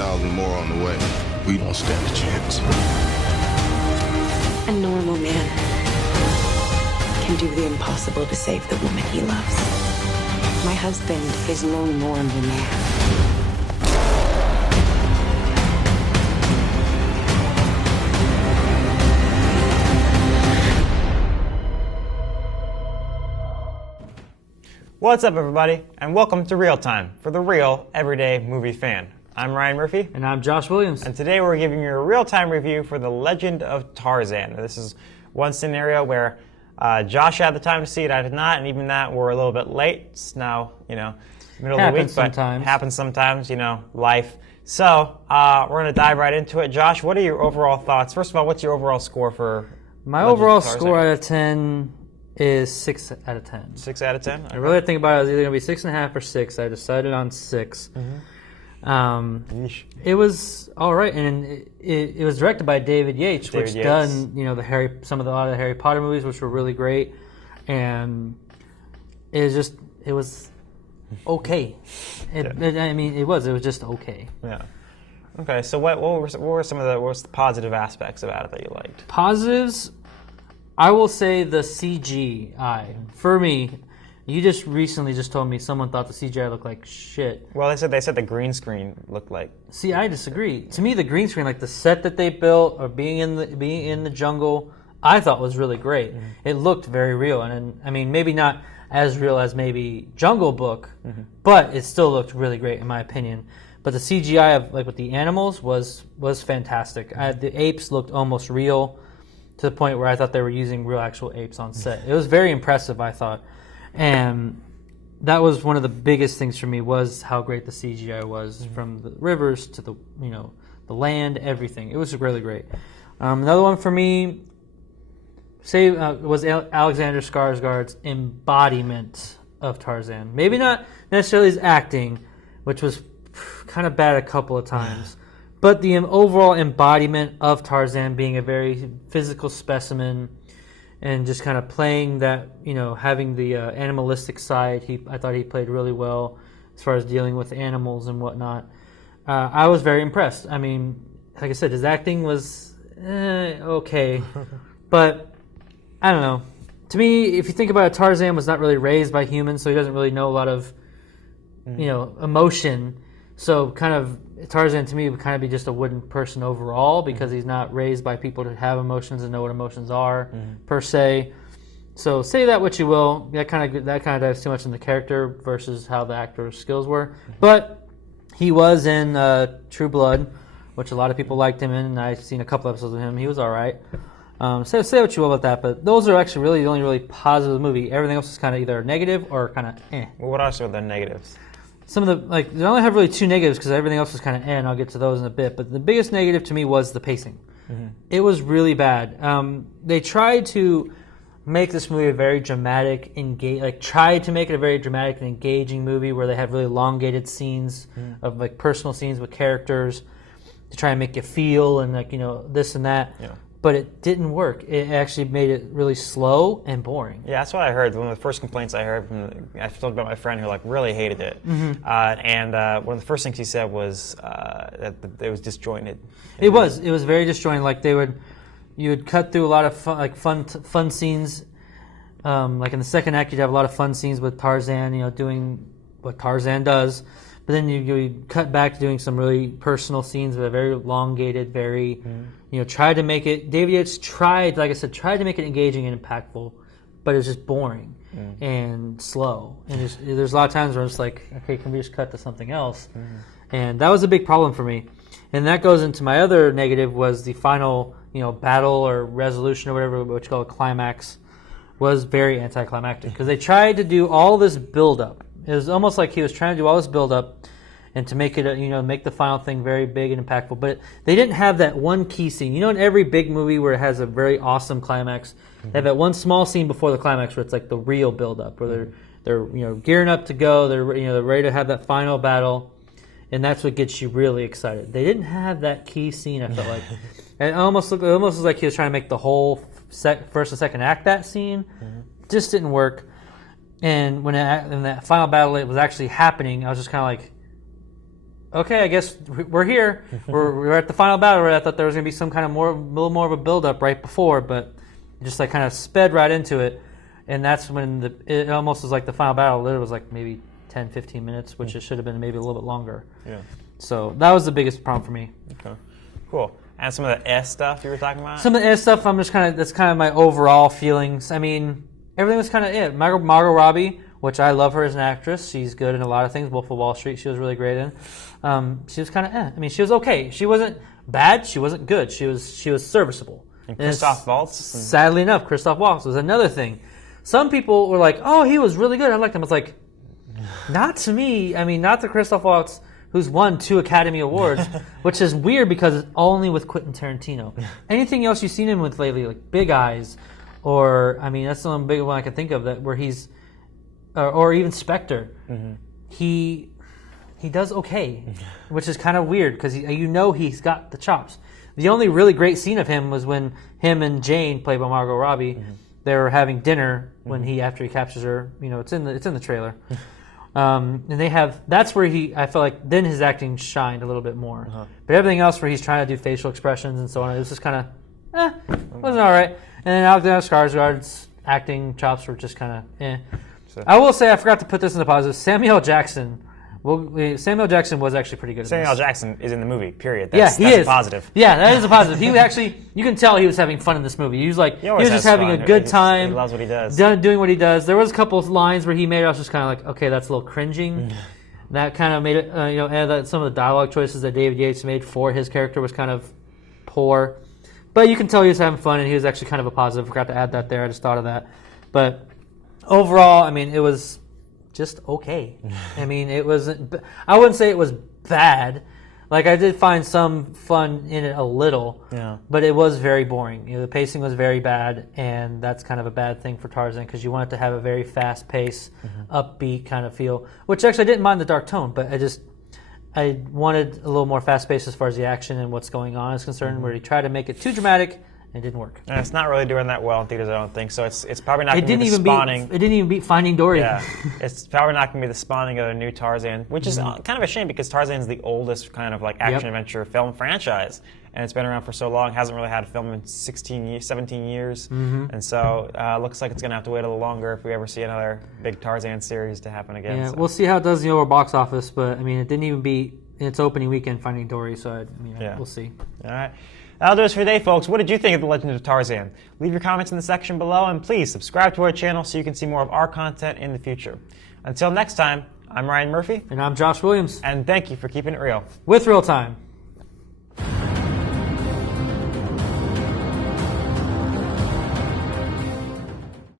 1,000 more on the way. We don't stand a chance. A normal man can do the impossible to save the woman he loves. My husband is no normal man. What's up, everybody, and welcome to ReelTime for the real, everyday movie fan. I'm Ryan Murphy. And I'm Josh Williams. And today we're giving you a real-time review for The Legend of Tarzan. This is one scenario where Josh had the time to see it, I did not, and even that, we're a little bit late. It's now, middle of the week, but happens sometimes, life. So, we're going to dive right into it. Josh, what are your overall thoughts? First of all, what's your overall score for My overall score out of 10 is 6 out of 10. 6 out of 10? Okay. I really think about it. It was either going to be 6.5 or 6. I decided on 6. Mm-hmm. It was all right, and it was directed by David Yates, which done a lot of the Harry Potter movies, which were really great, and it was okay. It was just okay. Yeah. Okay. So what was the positive aspects about it that you liked? Positives, I will say the CGI. For me, you just recently told me someone thought the CGI looked like shit. Well, they said the green screen looked like. See, I disagree. To me, the green screen, like the set that they built, or being in the jungle, I thought was really great. Mm-hmm. It looked very real, and maybe not as real as maybe Jungle Book, but it still looked really great in my opinion. But the CGI of with the animals was fantastic. The apes looked almost real, to the point where I thought they were using real actual apes on set. It was very impressive, I thought. And that was one of the biggest things for me, was how great the CGI was, from the rivers to the land, everything. It was really great. Another one for me, was Alexander Skarsgård's embodiment of Tarzan. Maybe not necessarily his acting, which was kind of bad a couple of times. But the overall embodiment of Tarzan, being a very physical specimen and just kind of playing that, having the animalistic side, I thought he played really well as far as dealing with animals and whatnot. I was very impressed. Like I said, his acting was okay. But, I don't know. To me, if you think about it, Tarzan was not really raised by humans, so he doesn't really know a lot of, emotion. So kind of Tarzan to me would kind of be just a wooden person overall, because he's not raised by people to have emotions and know what emotions are per se. So say that what you will, that kind of dives too much in the character versus how the actor's skills were. But he was in True Blood, which a lot of people liked him in, and I've seen a couple episodes of him. He was all right. So say what you will about that, but those are actually really the only really positive movie. Everything else is kind of either negative or kind of eh. Well, what are some of the negatives? Some of the, they only have really two negatives, because everything else is kind of and I'll get to those in a bit. But the biggest negative to me was the pacing. Mm-hmm. It was really bad. They tried to make this movie a very dramatic, tried to make it a very dramatic and engaging movie, where they had really elongated scenes of personal scenes with characters to try and make you feel and this and that. Yeah. But it didn't work. It actually made it really slow and boring. Yeah, that's what I heard. One of the first complaints I heard I told about my friend who really hated it. Mm-hmm. And one of the first things he said was that it was disjointed. It was very disjointed. You would cut through a lot of fun scenes. In the second act, you'd have a lot of fun scenes with Tarzan, doing what Tarzan does. But then you cut back to doing some really personal scenes that are very elongated, very, tried to make it, David Yates tried to make it engaging and impactful, but it was just boring and slow. And there's a lot of times where it's like, okay, can we just cut to something else? And that was a big problem for me. And that goes into my other negative, was the final, battle or resolution or whatever, what you call a climax, was very anticlimactic. Because they tried to do all this build-up. It was almost like he was trying to do all this build-up and to make it, make the final thing very big and impactful. But they didn't have that one key scene. In every big movie where it has a very awesome climax, they have that one small scene before the climax where it's like the real build-up, where they're gearing up to go, they're ready to have that final battle, and that's what gets you really excited. They didn't have that key scene. I felt like it almost was like he was trying to make the whole first and second act that scene. Just didn't work. And when in that final battle it was actually happening, I was just kind of like, okay, I guess we're here. we're at the final battle. Where I thought there was going to be some kind of a little more of a build up right before, but just like kind of sped right into it, and that's when it almost was like the final battle. It was like maybe 10, 15 minutes, which it should have been maybe a little bit longer. Yeah. So that was the biggest problem for me. Okay. Cool. And some of the S stuff you were talking about? Some of the S stuff, that's kind of my overall feelings. I mean, everything was kind of it. Margot Robbie, which I love her as an actress. She's good in a lot of things. Wolf of Wall Street, she was really great in. She was kind of I mean, she was okay. She wasn't bad. She wasn't good. She was serviceable. And Christoph Waltz? Sadly enough, Christoph Waltz was another thing. Some people were like, oh, he was really good. I liked him. I was like, not to me. I mean, not to Christoph Waltz, who's won 2 Academy Awards, which is weird because it's only with Quentin Tarantino. Anything else you've seen him with lately, like Big Eyes, or, I mean, that's the one big one I can think of where he's, or even Spectre. Mm-hmm. He does okay, which is kind of weird because he's got the chops. The only really great scene of him was when him and Jane, played by Margot Robbie, they were having dinner when after he captures her. You know, it's in the trailer. And that's where I felt like then his acting shined a little bit more. But everything else where he's trying to do facial expressions and so on, it was just kind of, wasn't all right. And then Alexander Skarsgård's acting chops were just kind of, So. I will say I forgot to put this in the positive. Samuel Jackson was actually pretty good. Samuel Jackson is in the movie. Period. He that's is a positive. Yeah, that is a positive. He actually, you can tell he was having fun in this movie. He was just having a good time. He loves what he does. Doing what he does. There was a couple of lines where he made it. I was just kind of like, okay, that's a little cringing. That kind of made it. And some of the dialogue choices that David Yates made for his character was kind of poor. But you can tell he was having fun, and he was actually kind of a positive. Forgot to add that there. I just thought of that. But overall, I mean, it was just okay. I mean, it wasn't. I wouldn't say it was bad. Like, I did find some fun in it a little. Yeah. But it was very boring. The pacing was very bad, and that's kind of a bad thing for Tarzan because you want it to have a very fast pace, upbeat kind of feel. Which actually I didn't mind the dark tone, but I wanted a little more fast pace as far as the action and what's going on is concerned. Where he tried to make it too dramatic. It didn't work. And it's not really doing that well in theaters, I don't think. So it's probably not going to be the spawning. It didn't even beat Finding Dory. Yeah, it's probably not going to be the spawning of a new Tarzan, which is kind of a shame because Tarzan's the oldest kind of like action adventure film franchise, and it's been around for so long. Hasn't really had a film in 17 years, and so looks like it's going to have to wait a little longer if we ever see another big Tarzan series to happen again. Yeah, we'll see how it does in the overall box office, but I mean, it didn't even beat in its opening weekend Finding Dory, so we'll see. All right. That'll do us for today, folks. What did you think of The Legend of Tarzan? Leave your comments in the section below, and please subscribe to our channel so you can see more of our content in the future. Until next time, I'm Ryan Murphy. And I'm Josh Williams. And thank you for keeping it real. With ReelTime.